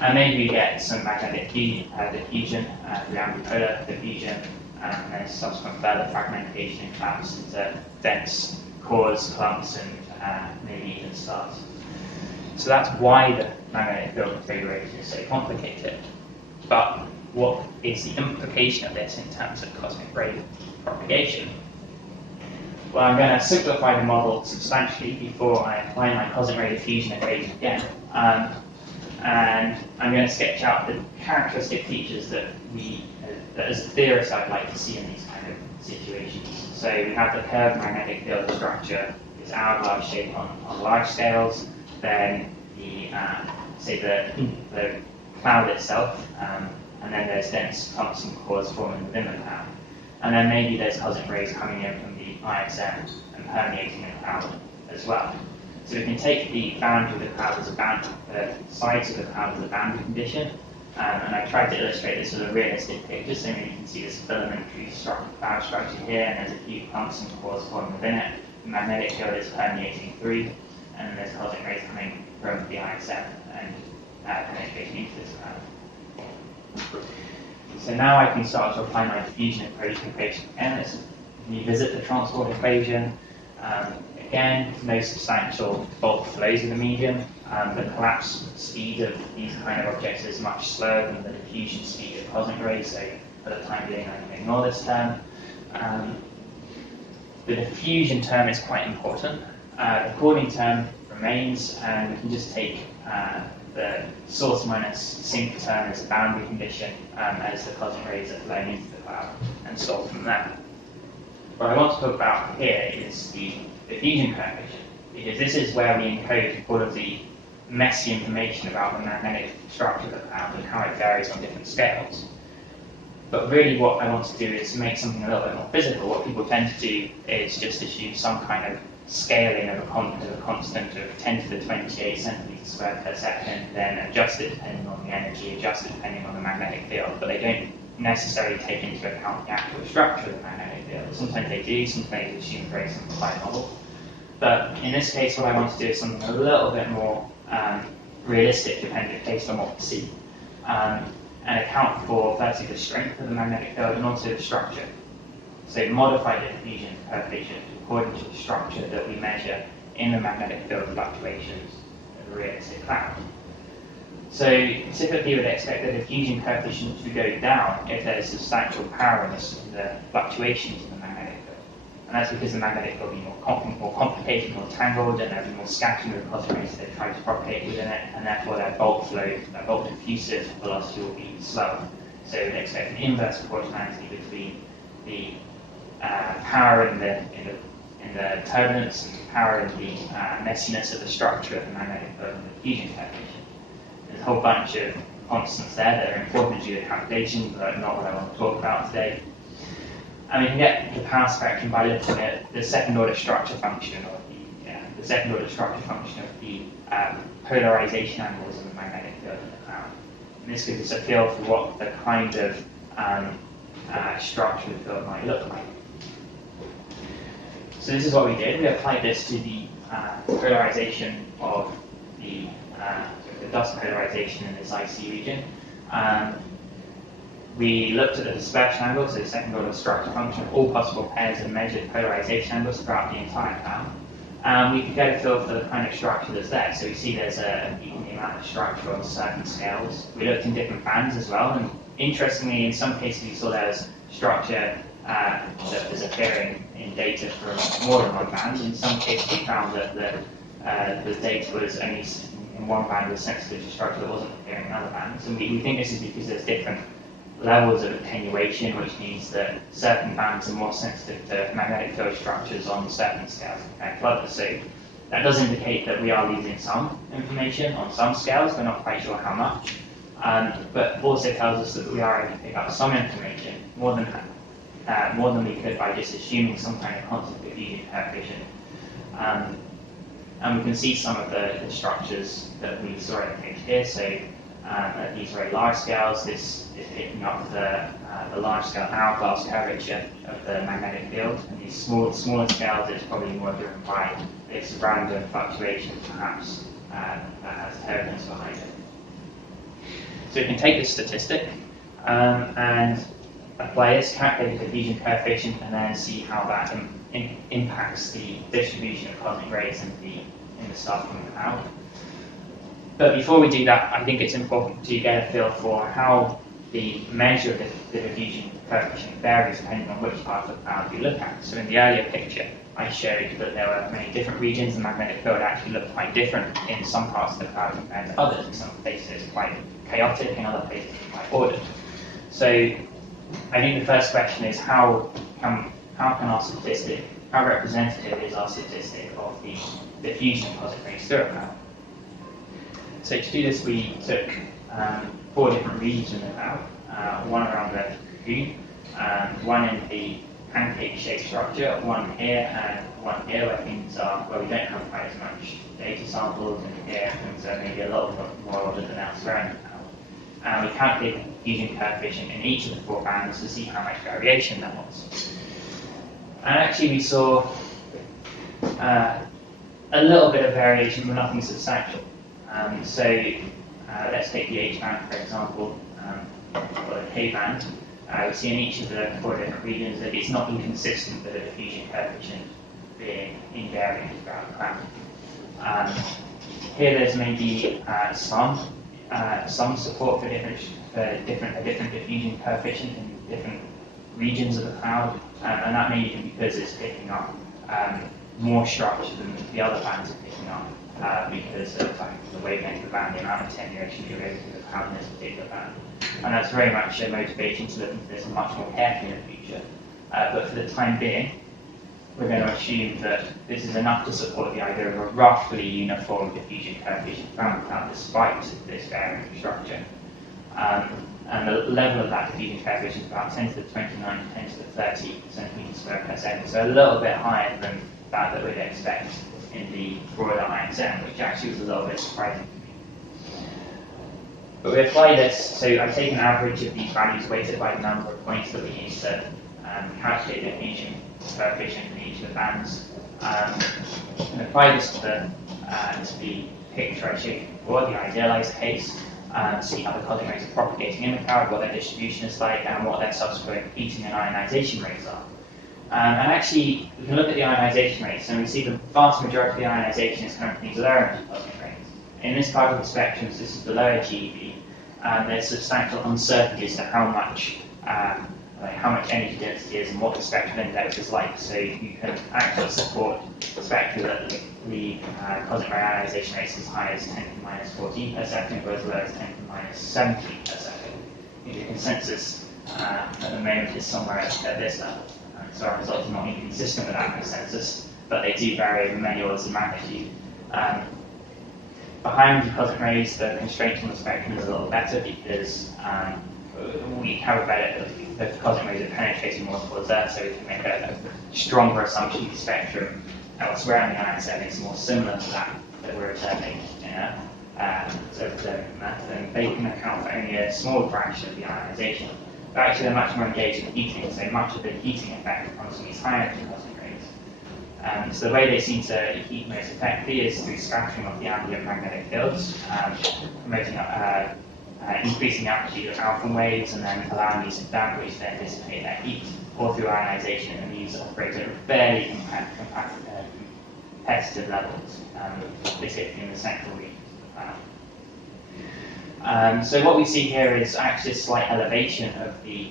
And maybe you get some magnetic diffusion through ambipolar diffusion, and then subsequent further fragmentation and collapse into dense cores, clumps, and maybe even stars. So that's why the magnetic field configuration is so complicated. But what is the implication of this in terms of cosmic ray propagation? Well, I'm going to simplify the model substantially before I apply my cosmic ray diffusion equation again. And I'm going to sketch out the characteristic features that as theorists, I'd like to see in these kind of situations. So we have the curved magnetic field structure, this hourglass shape on large scales, then the cloud itself, and then there's dense clumps and cores forming within the cloud. And then maybe there's cosmic rays coming in from the ISM and permeating the cloud as well. So we can take the boundary of the cloud as the sides of the cloud as a boundary condition, and I tried to illustrate this with a realistic picture, so maybe you can see this filamentary cloud structure here, and there's a few clumps and cores forming within it. The magnetic field is permeating through, and then there's cosmic rays coming from the ISM and penetrating into this cloud. So now I can start to apply my diffusion equation again. Let's revisit the transport equation. Again, no substantial bulk flows in the medium. The collapse speed of these kind of objects is much slower than the diffusion speed of cosmic rays, so for the time being I can ignore this term. The diffusion term is quite important. The Corning term remains, and we can just take the source minus sink term as a boundary condition as the cosmic rays are flowing into the cloud, and solve from that. What I want to talk about here is the diffusion coefficient, because this is where we encode all of the messy information about the magnetic structure of the cloud and how it varies on different scales. But really what I want to do is make something a little bit more physical. What people tend to do is just assume some kind of scaling of a constant of 10 to the 28 centimeters squared per second, then adjust it depending on the energy, adjust it depending on the magnetic field, but they don't necessarily take into account the actual structure of the magnetic field. Sometimes they do, sometimes they assume very simplified model. But in this case, what I want to do is something a little bit more realistic, based on what we see, and account for firstly the strength of the magnetic field and also the structure. So modify the diffusion coefficient according to the structure that we measure in the magnetic field fluctuations of a realistic cloud. So typically we would expect the diffusion coefficient to go down if there's substantial power in the fluctuations in the magnetic field. And that's because the magnetic field will be more complicated, more tangled, and there'll be more scattering of the cosmic rays that try to propagate within it, and therefore their bulk flow, their bulk diffusive velocity will be slower. So we'd expect an inverse proportionality between the power in the turbulence and power in the messiness of the structure of the magnetic field and the diffusion coefficient. There's a whole bunch of constants there that are important to do the calculation, but not what I want to talk about today. And we can get the power spectrum by looking at the second order structure function, or the second order structure function of the polarization angles of the magnetic field in the cloud. And this gives us a feel for what the kind of structure of the field might look like. So this is what we did. We applied this to the polarization of the dust polarization in this IC region. We looked at the dispersion angle, so the second order structure function of all possible pairs and measured polarization angles throughout the entire cloud. We could get a feel for the kind of structure that's there. So we see there's an equal amount of structure on certain scales. We looked in different bands as well, and interestingly, in some cases we saw there was structure that was appearing in data from more than one band. In some cases we found that the data was only in one band was sensitive to structure that wasn't appearing in other bands. And we think this is because there's different levels of attenuation, which means that certain bands are more sensitive to magnetic field structures on certain scales compared to others. So that does indicate that we are losing some information on some scales. We're not quite sure how much, but also tells us that we are able to pick up some information, more than we could by just assuming some kind of constant diffusion coefficient. And we can see some of the structures that we saw in the picture here. So at these very large scales, this is picking up the large scale hourglass curvature of the magnetic field. And these smaller scales, it's probably more driven by this random fluctuation, perhaps, that has turbulence behind it. So we can take this statistic and apply this, calculate the diffusion coefficient, and then see how that impacts the distribution of cosmic rays in the stuff from the cloud. But before we do that, I think it's important to get a feel for how the measure of the diffusion coefficient varies depending on which part of the cloud you look at. So in the earlier picture, I showed that there were many different regions. The magnetic field actually looked quite different in some parts of the cloud compared to others. In some places it's quite chaotic, in other places it's quite ordered. So I think the first question is how can our statistic, how representative is our statistic of the diffusion of cosmic rays through a cloud? So to do this, we took 4 different regions in the cloud, one around the cocoon, one in the pancake-shaped structure, one here, and one here where things are, where we don't have quite as much data samples, and here things are maybe a little bit more ordered than elsewhere in the cloud. And we calculated the diffusion coefficient in each of the 4 bands to see how much variation there was. And actually we saw a little bit of variation, but nothing substantial. So let's take the H band, for example, or the K band. We see in each of the 4 different regions that it's not inconsistent with the diffusion coefficient being invariant throughout the cloud. Here there's maybe some support for a different diffusion coefficient in different regions of the cloud, and that may be because it's picking up more structure than the other bands are picking up. Because of the wavelength of the band, the amount of attenuation you're able to have in this particular band. And that's very much a motivation to look into this much more carefully in the future. But for the time being, we're going to assume that this is enough to support the idea of a roughly uniform diffusion coefficient around the cloud despite this varying structure. And the level of that diffusion coefficient is about 10 to the 29 to 10 to the 30 centimeters squared per second, so a little bit higher than that we'd expect in the broader ISM, which actually was a little bit surprising to me. But we apply this, so I take an average of these values weighted by the number of points that we use to calculate the diffusion coefficient in each of the bands, and apply this to the picture I showed you before, the idealized case, see how the cosmic rays are propagating in the cloud, what their distribution is like, and what their subsequent heating and ionization rates are. And actually, we can look at the ionization rates, and we see the vast majority of the ionization is coming from these lower energy cosmic rays. In this part of the spectrum, so this is the lower GeV, there's substantial uncertainty as to how much energy density is and what the spectral index is like. So you can actually support spectra that the cosmic ray ionization rates as high as 10 to the minus 14 per second, or as low as 10 to the minus 17 per second. The consensus at the moment is somewhere at this level. So our results are not inconsistent with that consensus, but they do vary in many orders of magnitude. Behind the cosmic rays, the constraint on the spectrum is a little better because we have a better, the cosmic rays are penetrating more towards Earth, so we can make a stronger assumption the spectrum elsewhere in the ISM is more similar to that we're observing in Earth, and they can account for only a small fraction of the ionization. But actually, they're much more engaged in heating, so much of the heating effect comes from these high energy cosmic rays. So the way they seem to heat most effectively is through scattering of the ambient magnetic fields, promoting increasing the amplitude of alpha waves, and then allowing these down waves to then dissipate their heat, or through ionization, and these operate at fairly competitive levels, particularly in the central region. So what we see here is actually a slight elevation of the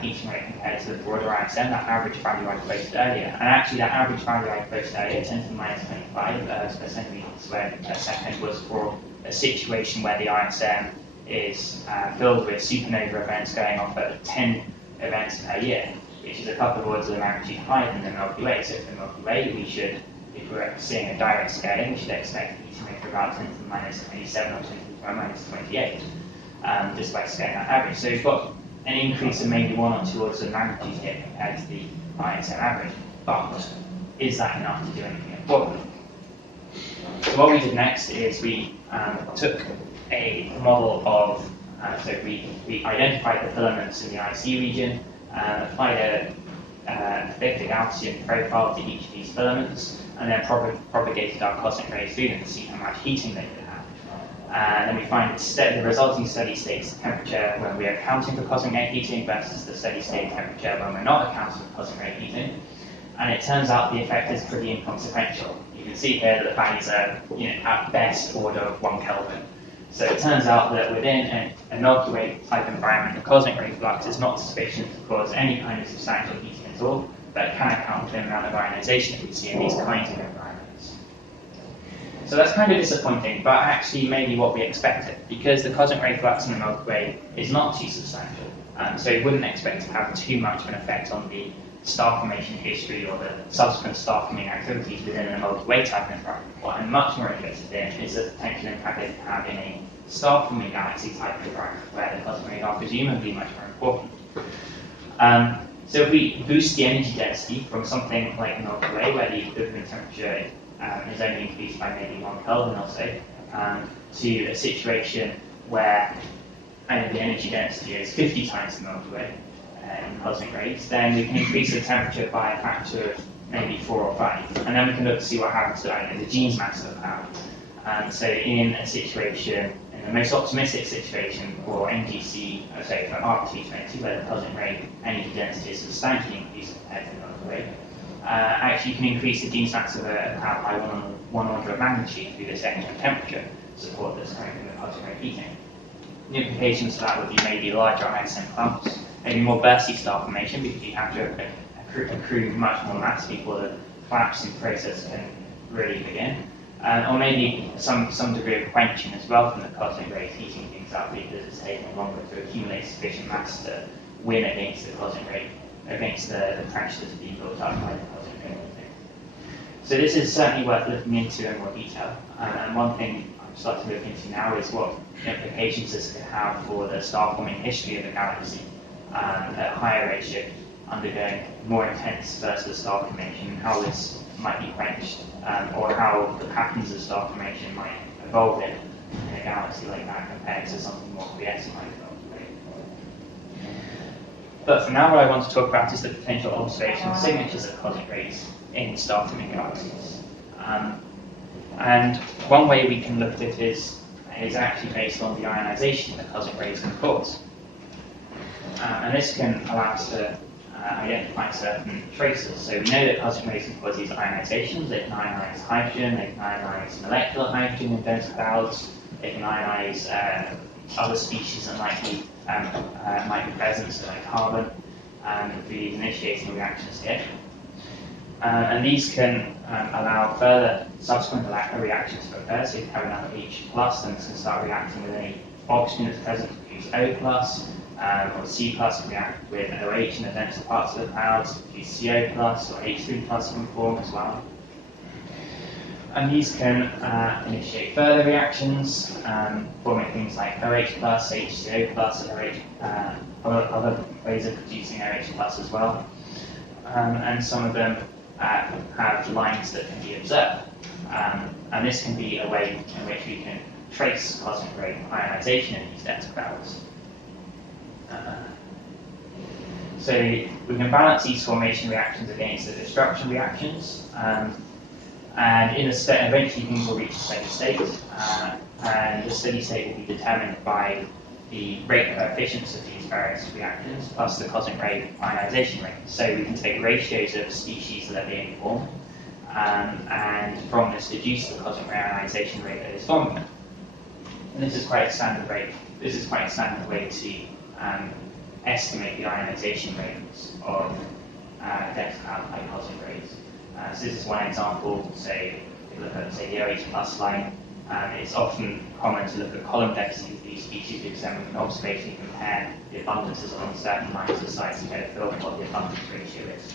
heating rate compared to the broader ISM, that average value I quoted earlier. And actually that average value I quoted earlier, 10 to the minus 25 centimeters squared per second, was for a situation where the ISM is filled with supernova events going off at 10 events per year, which is a couple of orders of magnitude higher than the Milky Way. So for the Milky Way, we should, if we're seeing a direct scaling, we should expect a heating rate of about 10 to the minus 27 or 10 to the minus 28, just by scaling that average. So we've got an increase of maybe 1 or 2 orders of magnitude here compared to the ISM average. But is that enough to do anything important? So what we did next is we took a model of, so we identified the filaments in the IC region, applied a predicted Gaussian profile to each of these filaments, and then propagated our cosmic rays through them to see how much heating they could have. And then we find the resulting steady state temperature when we are accounting for cosmic ray heating versus the steady state temperature when we're not accounting for cosmic ray heating. And it turns out the effect is pretty inconsequential. You can see here that the values are, at best order of 1 Kelvin. So it turns out that within a Milky Way type environment, the cosmic ray flux is not sufficient to cause any kind of substantial heating at all, but it can account for the amount of ionization that we see in these kinds of environments. So that's kind of disappointing, but actually maybe what we expected, because the cosmic ray flux in the Milky Way is not too substantial. So we wouldn't expect to have too much of an effect on the star formation history or the subsequent star forming activities within a Milky Way type environment. What I'm much more interested in is the potential impact they can have in a star forming galaxy type environment where the cosmic rays are presumably much more important. So if we boost the energy density from something like Milky Way, where the equivalent temperature is only increased by maybe 1 Kelvin or so, to a situation where the energy density is 50 times the Milky Way, in cosmic rays, then we can increase the temperature by a factor of maybe 4 or 5. And then we can look to see what happens to the genes mass of the cloud. So in a situation, in the most optimistic situation for NGC, for RT20, where the cosmic ray energy density is substantially increased compared to the Milky Way, actually you can increase the genes mass of a cloud by 1 order of magnitude through this extra temperature support that's coming from the cosmic ray heating. The implications for that would be maybe larger ISM clumps, maybe more bursty star formation because you have to accrue much more mass before the collapsing process can really begin. Or maybe some degree of quenching as well from the cosmic rays heating things up because it's taking longer to accumulate sufficient mass to win against the cosmic ray, against the pressure that's being built up by the cosmic ray. So this is certainly worth looking into in more detail. And one thing I'm starting to look into now is what implications this could have for the star forming history of the galaxy at higher redshift, undergoing more intense versus star formation, and how this might be quenched, or how the patterns of star formation might evolve in a galaxy like that compared to something more quiescent like the Milky Way. But for now, what I want to talk about is the potential observational signatures of cosmic rays in star forming galaxies. And one way we can look at it is actually based on the ionization that cosmic rays can cause. And this can allow us to identify certain traces. So we know that cosmic rays can cause these ionizations. They can ionize hydrogen, they can ionize molecular hydrogen in dense clouds, they can ionize other species that might be present, so like carbon, through these initiating reactions here. And these can allow further subsequent reactions to occur. So if you have another H+, then this can start reacting with any oxygen that's present to produce O+, or C+ can react with OH in the denser parts of the clouds, produce CO+, or H3+ can form as well. And these can initiate further reactions, forming things like OH+, HCO+, and other ways of producing OH+ as well. And some of them have lines that can be observed. And this can be a way in which we can trace cosmic ray ionization in these dense clouds. So we can balance these formation reactions against the destruction reactions, and in a eventually things will reach a steady state, and the steady state will be determined by the rate coefficients of these various reactions plus the cosmic ray ionization rate. So we can take ratios of species that are being formed, and from this deduce the cosmic ray ionization rate that is forming them. And this is quite a standard rate. This is quite a standard way to estimate the ionization rates of dense cloud-like cosmic rays. So this is one example. Say, if you look at say the OH plus line, it's often common to look at column densities of these species because then we can observationally compare the abundances along certain lines of sites to get a feel for what the abundance ratio is.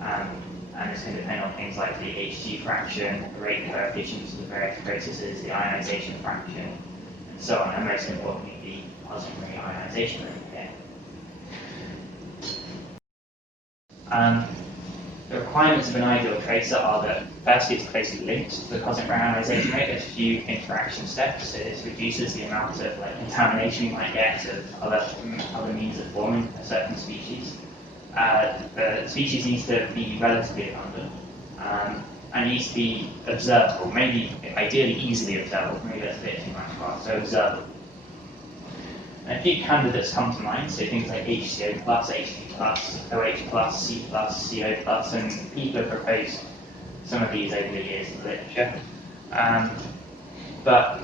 And this can depend on things like the HG fraction, the rate coefficients of the various processes, the ionization fraction, and so on, and most importantly, the cosmic ray ionization rate here. The requirements of an ideal tracer are that firstly it's closely linked to the cosmic ray ionization rate. There's few interaction steps, so this reduces the amount of contamination you might get of other means of forming a certain species. The species needs to be relatively abundant, and needs to be observable, maybe ideally easily observable, maybe that's a bit too much, so observable. And a few candidates come to mind, so things like HCO+, Hg+, OH+, C+, CO+, and people have proposed some of these over the years in the literature. But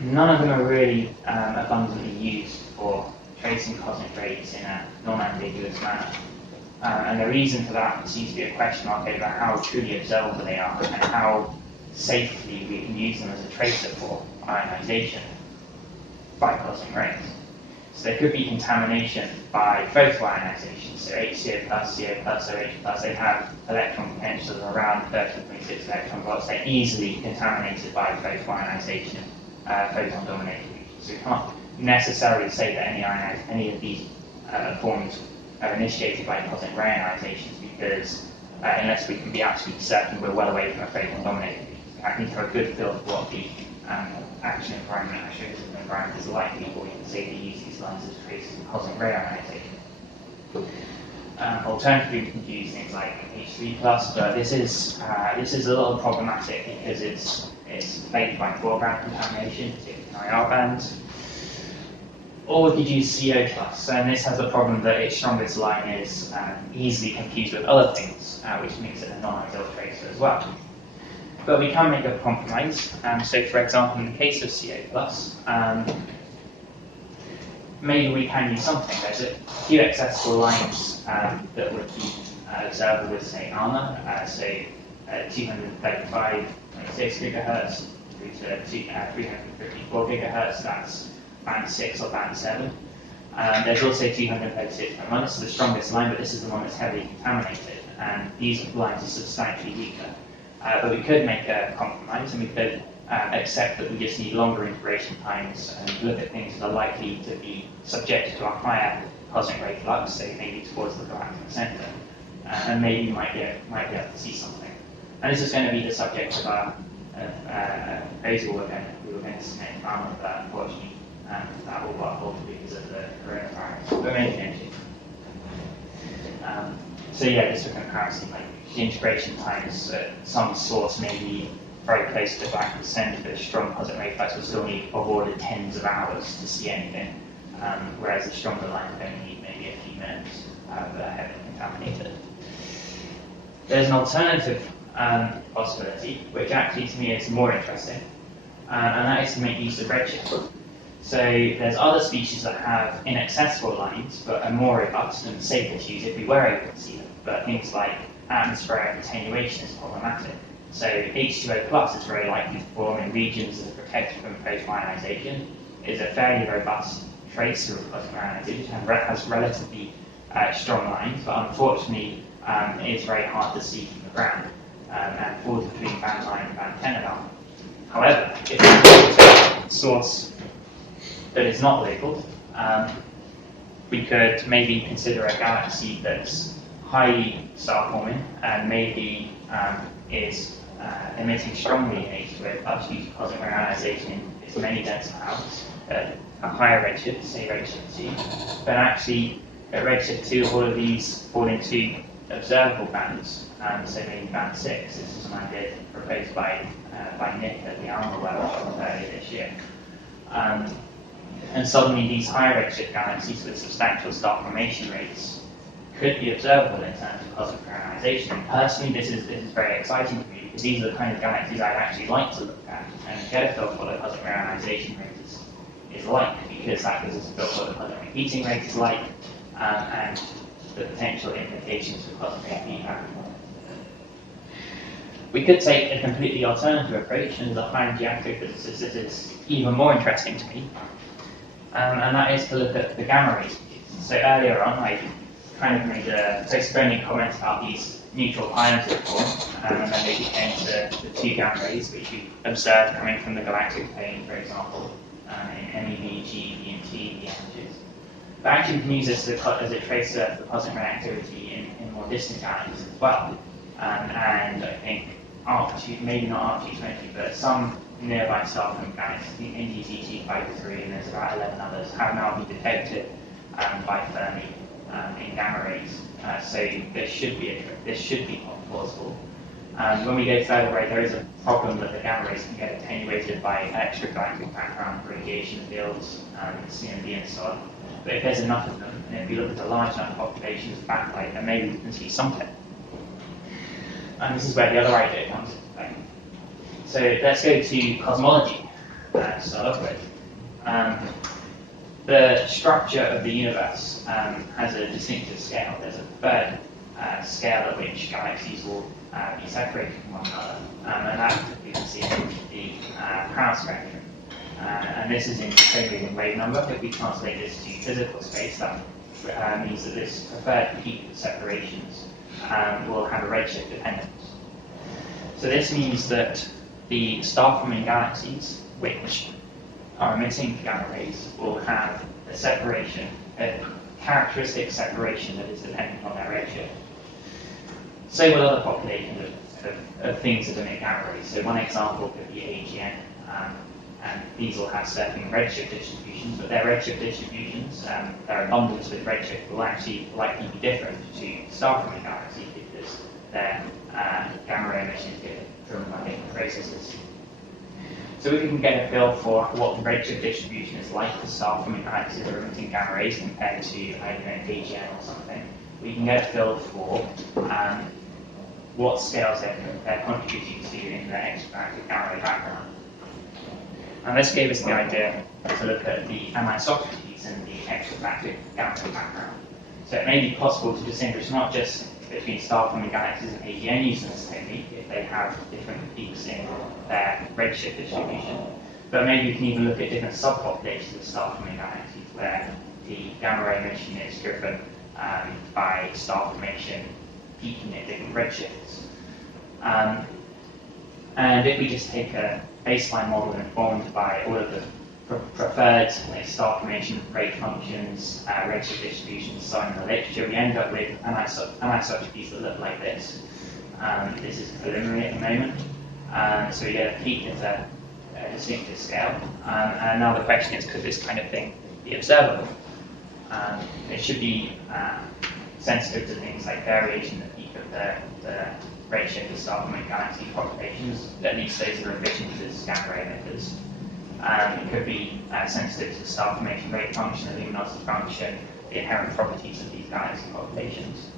none of them are really abundantly used for tracing cosmic rays in a non-ambiguous manner. And the reason for that seems to be a question mark over how truly observable they are and how safely we can use them as a tracer for ionization by cosmic rays. So there could be contamination by photoionization, so HCO+, CO+, OH+, they have electron potentials of around 13.6 electron volts. They're easily contaminated by photoionization, photon-dominated regions. So we can't necessarily say that any of these forms are initiated by cosmic ray ionizations because unless we can be absolutely certain we're well away from a photon-dominated region. I need to have a good feel for what the action environment, actually the environment is like before we can safely use these lines as traces of cosmic ray ionization. Alternatively, we can use things like H3+, but this is a little problematic because it's plagued by foreground contamination, particularly in IR bands. Or we could use CO+, and this has a problem that its strongest line is easily confused with other things, which makes it a non-ideal tracer as well. But we can make a compromise. So, for example, in the case of CO+, maybe we can use something. There's a few accessible lines that would be observable with, say, AMA, so 235.6 gigahertz through to 354 gigahertz. That's band 6 or band 7. There's also 236.1, so the strongest line, but this is the one that's heavily contaminated, and these lines are substantially weaker. But we could make a compromise, and we could accept that we just need longer integration times and look at things that are likely to be subjected to a higher cosmic ray flux, say maybe towards the galactic center, and maybe we might be able to see something. And this is going to be the subject of our proposal we were going to submit in ARMA, but unfortunately that will got halted because of the coronavirus. But maybe next year. So yeah, just for comparison, like the integration times at some source may be very close to the galactic center, but strong cosmic ray flux will still need of order tens of hours to see anything, whereas the stronger lines only need maybe a few minutes that are heavily contaminated. There's an alternative possibility, which actually to me is more interesting, and that is to make use of redshift. So there's other species that have inaccessible lines, but are more robust and safer to use if we were able to see them. But things like atmospheric attenuation is problematic. So H2O+ is very likely to form in regions that are protected from photoionization. It's a fairly robust tracer of photoionization and has relatively strong lines, but unfortunately it's very hard to see from the ground and falls between band 9 and band 10 of alpha. However, if we take a source that is not labeled, we could maybe consider a galaxy that's highly star-forming and maybe is emitting strongly in H2O+ due to cosmic ray ionization in its many denser clouds at a higher redshift, say redshift 2, then actually at redshift 2 all of these fall into observable bands, so maybe band 6. This is an idea proposed by Nick at the ALMA workshop earlier this year. And suddenly these higher redshift galaxies with substantial star formation rates could be observable in terms of cosmic ray ionization. And personally, this is very exciting to me because these are the kind of galaxies I'd actually like to look at and get a feel for what the cosmic ray ionization rate is like, because that gives us a feel for what the cosmic heating rate is like and the potential implications for cosmic ray feedback. We could take a completely alternative approach, and as a high energy astrophysicist, this is even more interesting to me, and that is to look at the gamma rays. So earlier on, I kind of made a postponing comment about these neutral ions that form, and then they became the two gamma rays, which we observed coming from the galactic plane, for example, in MEV, GeV, and TeV images. But actually, we can use this as a tracer of the cosmic ray activity in more distant galaxies as well. And I think maybe not R220, but some nearby star-forming galaxies, the NTHU 5-3, and there's about 11 others, have now been detected by Fermi in gamma rays. So this should be plausible. When we go further away, there is a problem that the gamma rays can get attenuated by extragalactic background radiation fields, CMB and so on. But if there's enough of them, and if we look at a large enough populations of backlight, then maybe we can see something. And this is where the other idea comes into play. So let's go to cosmology to start off with. The structure of the universe has a distinctive scale. There's a third scale at which galaxies will be separated from one another, and that we can see in the Proud spectrum. And this is in Euclidean wave number. If we translate this to physical space, that means that this preferred peak of separations will have a redshift dependence. So this means that the star-forming galaxies, which are emitting gamma rays, will have a separation, a characteristic separation that is dependent on their redshift. So will other populations of things that emit gamma rays. So one example could be AGN, and these will have certain redshift distributions, but their redshift distributions, their abundance with redshift will actually likely be different to star-forming galaxies because their gamma ray emissions get driven by different processes. So we can get a feel for what the redshift distribution is like for star-forming galaxies that are emitting gamma rays compared to, I don't know, AGN or something. We can get a feel for what scales they're contributing to in the extragalactic gamma ray background. And this gave us the idea to look at the anisotropies in the extragalactic gamma ray background. So it may be possible to distinguish not just between star-forming galaxies and AGN using this technique if they have different peaks in their redshift distribution, but maybe we can even look at different subpopulations of star-forming galaxies where the gamma ray emission is driven by star formation peaking at different redshifts. And if we just take a baseline model informed by all of the preferred star formation rate functions, redshift distributions, so on in the literature, we end up with anisotropies that look like this. This is preliminary at the moment. So we get a peak at a distinctive scale. And now the question is, could this kind of thing be observable? It should be sensitive to things like variation at the peak of the redshift of star-forming galaxy populations. At least those are efficient as gamma ray emitters. It could be sensitive to the star formation rate function, the luminosity function, the inherent properties of these galaxy populations.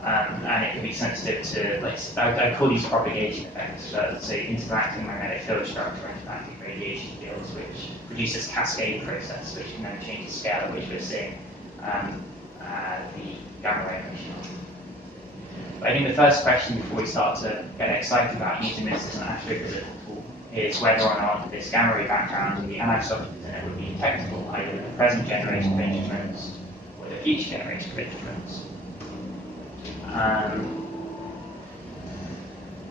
And it could be sensitive to, I call these propagation effects, so intergalactic magnetic field structure, intergalactic radiation fields, which produces cascade process, which can then change the scale at which we're seeing the gamma ray emission. But I think the first question before we start to get excited about using this as an astrophysical tool is whether or not this gamma ray background and the anisotropies in it would be detectable either with the present generation of instruments or the future generation of instruments.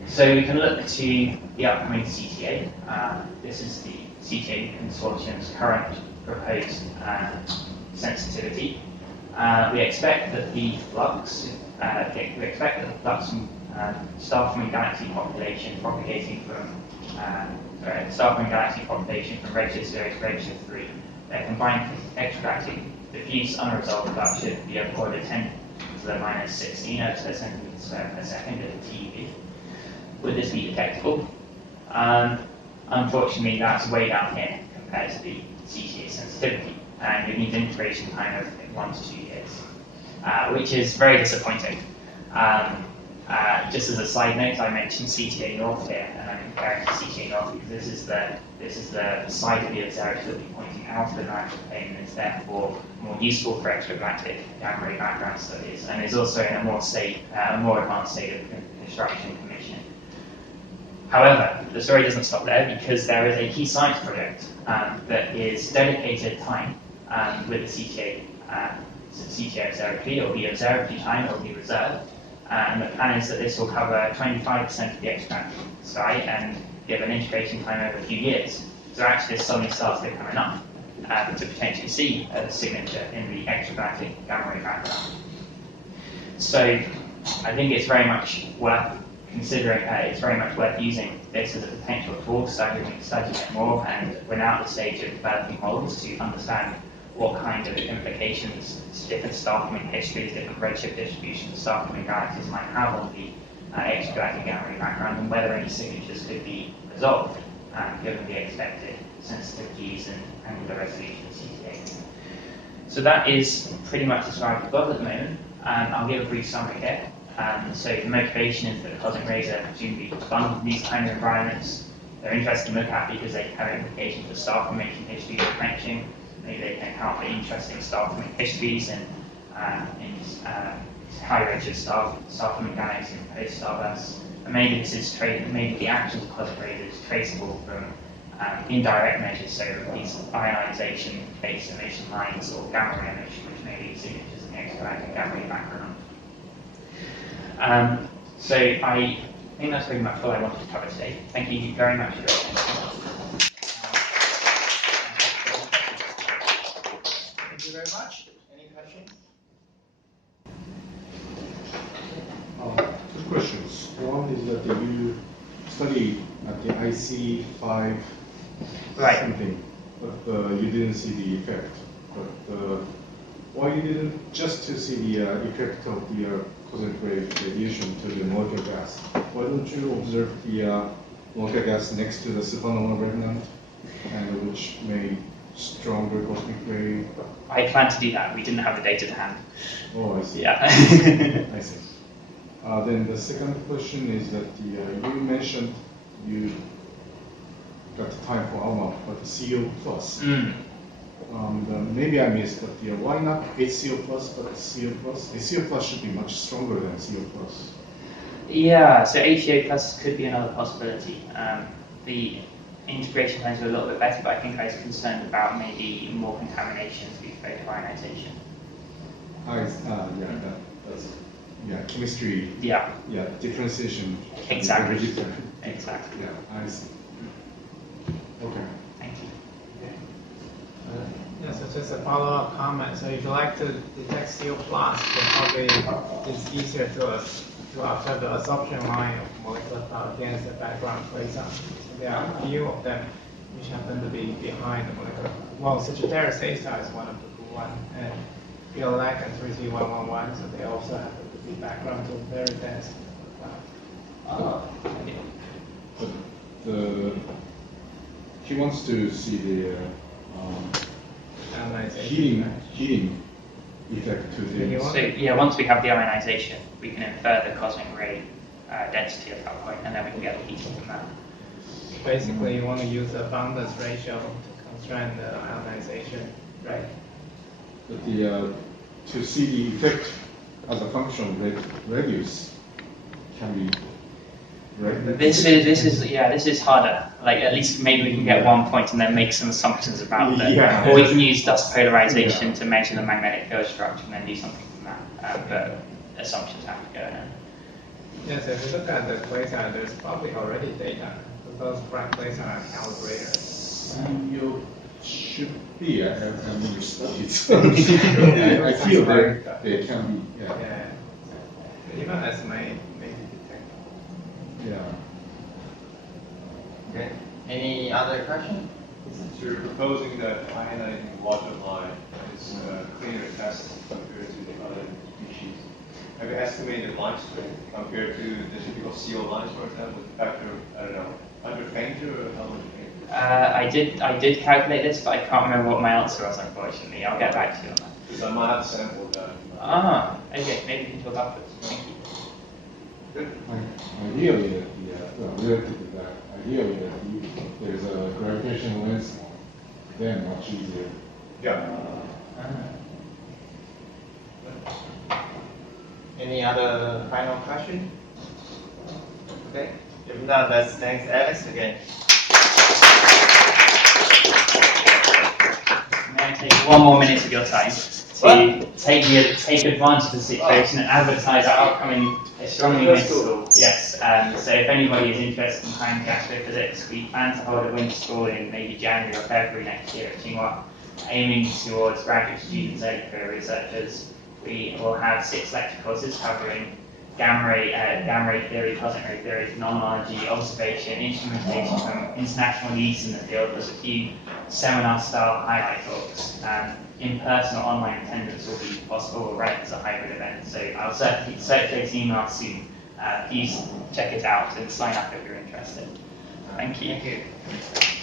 So we can look to the upcoming CTA. This is the CTA consortium's current proposed sensitivity. We expect that the flux, from star-forming galaxy population propagating from star-forming galaxy population from redshift 0 to redshift 3, their combined extragalactic diffuse unresolved flux should be of order 10 to the minus 16 centimeters per second at TeV. Would this be detectable? Unfortunately, that's way down here compared to the CTA sensitivity, and it needs integration time of 1 to 2 years, which is very disappointing. Just as a side note, I mentioned CTA North here, and I'm comparing to CTA North because this is the side of the observatory that will be pointing out of the direction plane, and is therefore more useful for extragalactic gamma ray background studies, and is also in a more advanced state of construction and commission. However, the story doesn't stop there, because there is a key science project that is dedicated time with the CTA observatory. It will be observatory time, it will be reserved. And the plan is that this will cover 25% of the extragalactic sky and give an integration time over a few years. So actually this suddenly starts to become enough to potentially see a signature in the extragalactic gamma ray background. So I think it's very much worth considering, it's very much worth using this as a potential tool, studying it more, and we're now at the stage of developing models to understand what kind of implications different star-forming histories, different redshift distributions of star-forming galaxies might have on the extragalactic gamma ray background, and whether any signatures could be resolved given the expected sensitivities and angular resolution of CTA. So that is pretty much described above at the moment. I'll give a brief summary here. So the motivation is that cosmic rays are presumably abundant in these kind of environments. They're interesting to look at because they have implications for star formation history and quenching. Maybe they can account for interesting star forming histories in high redshift star forming galaxies and post starbursts. And maybe this is maybe the actions of cosmic rays is traceable from indirect measures, so these ionization-based emission lines or gamma ray emission, which may be signatures in the extragalactic gamma ray background. So I think that's pretty much all I wanted to cover today. Thank you very much for your attention. Thank you very much. Any questions? Two questions. One is that you study at the IC5 something, but you didn't see the effect. But why you didn't just to see the effect of the cosmic ray radiation to the molecular gas? Why don't you observe the molecular gas next to the supernova remnant, and which may stronger cosmic ray? I plan to do that. We didn't have the data to hand. Oh, I see. Yeah. I see. Then the second question is that you mentioned you got time for ALMA, but the CO plus. Maybe I missed, but why not HCO plus, but CO plus? HCO plus should be much stronger than CO plus. Yeah, so HCO plus could be another possibility. The integration times are a little bit better, but I think I was concerned about maybe more contamination through photoionization. That's chemistry. Yeah. Yeah, differentiation. Exactly. Different. Exactly. Yeah, I see. Okay. Thank you. Yeah, so just a follow-up comment. So if you like to detect CO plus, then probably it's easier to observe the absorption line of molecular cloud against the background quasar. So there are a few of them which happen to be behind the molecular cloud. Well, Sagittarius A star is one of the cool ones, and Biolac and 33111, so they also happen to be background to very dense cloud. But he wants to see the heating effect to the. So yeah, once we have the ionization, we can infer the cosmic ray density at that point, and then we can get the heating from that. Basically, you want to use the abundance ratio to constrain the ionization rate. But to see the effect as a function of radius can be. Right? This is harder. Like at least maybe we can get 1 point and then make some assumptions about that. Yeah. Or we can use dust polarization to measure the magnetic field structure and then do something from that. But assumptions have to go in. Yes, if you look at the quasar, there's probably already data. Those bright quasars are calibrated. CEO should be. I never studied. So I feel that they can be. Yeah. Yeah. Even as may be detected. Yeah. Okay. Any other question? So you're proposing that ionizing water line is a cleaner test compared to the other species. Have you estimated line strength compared to the typical CO lines, for example, with a factor of, I don't know, 100 fainter or how much fainter? I did calculate this, but I can't remember what my answer was, unfortunately. I'll get back to you on that. Because I might have sample that. Okay, maybe we can talk afterwards. Thank you. Good. Ideally, relative to that, ideally, there's a gravitational lens, then much easier. Yeah. Any other final question? Okay. If not, let's thank Alex again. May I take 1 more minute of your time to take advantage of the situation and advertise our upcoming astronomy winter school? Yes. So if anybody is interested in planning astrophysics, we plan to hold a winter school in maybe January or February next year at Tsinghua, aiming towards graduate students, early career researchers. We will have 6 lecture courses covering gamma ray theory, cosmic ray theory, phenomenology, observation, instrumentation from international leaders in the field, plus a few seminar-style highlight talks. In-person or online attendance will be possible or run as a hybrid event. So I'll circulate an email soon. Please check it out and sign up if you're interested. Thank you. Thank you.